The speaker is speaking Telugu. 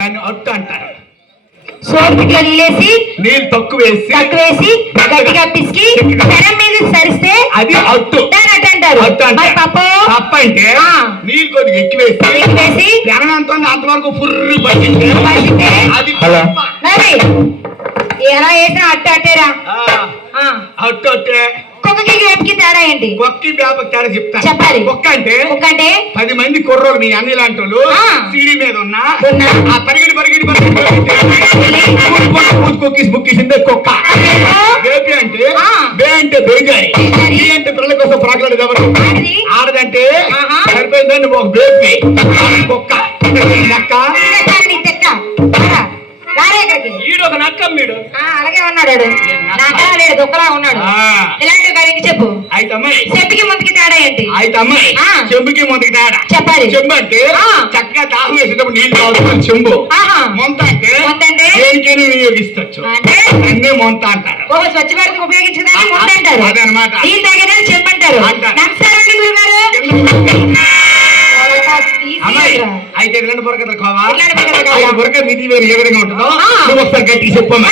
దాన్ని అట్టు అంటారు. సోపు ఇట్లా నీళ్ళేసి నీళ్ళు తక్కువ వేసి తక్కువేసి గట్టిగా పిసికి పెనం మీద సరిస్తే అది అట్టు. దాని అట్ట అంటారు. అట్టు అంటే మరి పప్పు? పప్పు అంటే. నీళ్ళు కొద్దిగా ఎక్కువేసి ఎక్కువేసి జనం ఎంత ఉంది అంతవరకు ఫుర్రు అది. మరి ఎలా వేసినా అట్ట అట్టేరా? ఆ, ఆ. అట్టు. కుక్కకి వేపుకి తేడా ఏంటి కొక్కి బ్యాప తేడా చెప్తా చెప్పాలి. కుక్క అంటే కుక్కంటే పది మంది కుర్రోలు మీ అన్ని లాంటి వాళ్ళు. సీడీ మీద ఉన్నా. ఆ పరిగెడి పరిగెడి కుక్కీస్ బుక్కీసిందే కుక్క బేబీ అంటే. బే అంటే బేగారి. బీ అంటే పిల్లల కోసం ప్రాకులాడు ఎవరు ఆడది. ఆడదంటే. సరిపోయిందండి ఒక బేబీ కుక్క నక్క ఈడు ఒక నక్క మీడు ఆ, అలాగే ఉన్నాడు లేడు దుక్కలా ఉన్నాడు. ఇలాంటి గారికి చెప్పు అయితే చెట్టుకి ముందుకి తేడా ఏంటి అయితే అమ్మాయి. చెంబుకి మొదటి తేడా చెప్పాలి. చెంబు అంటే. చక్కగా దాహం వేసేటప్పుడు నీళ్ళు తాగుతారు చెంబు. మొంత అంటే? దేనికైనా వినియోగిస్తచ్చు అంటే అన్నీ మొంత అంటారు ఓహో స్వచ్ఛ భారత్ ఉపయోగించడానికి ఆ, ముందు అంటారు అదనమాట. నీళ్ళు తాగేదని చెప్పంటారు అంటారు. నమస్కారం గురుగారు. అయితే రెండు బురకలు కావా బురక విధి వేరు ఏ విధంగా ఉంటుందో. నువ్వు ఒకసారి గట్టి చెప్పమ్మా.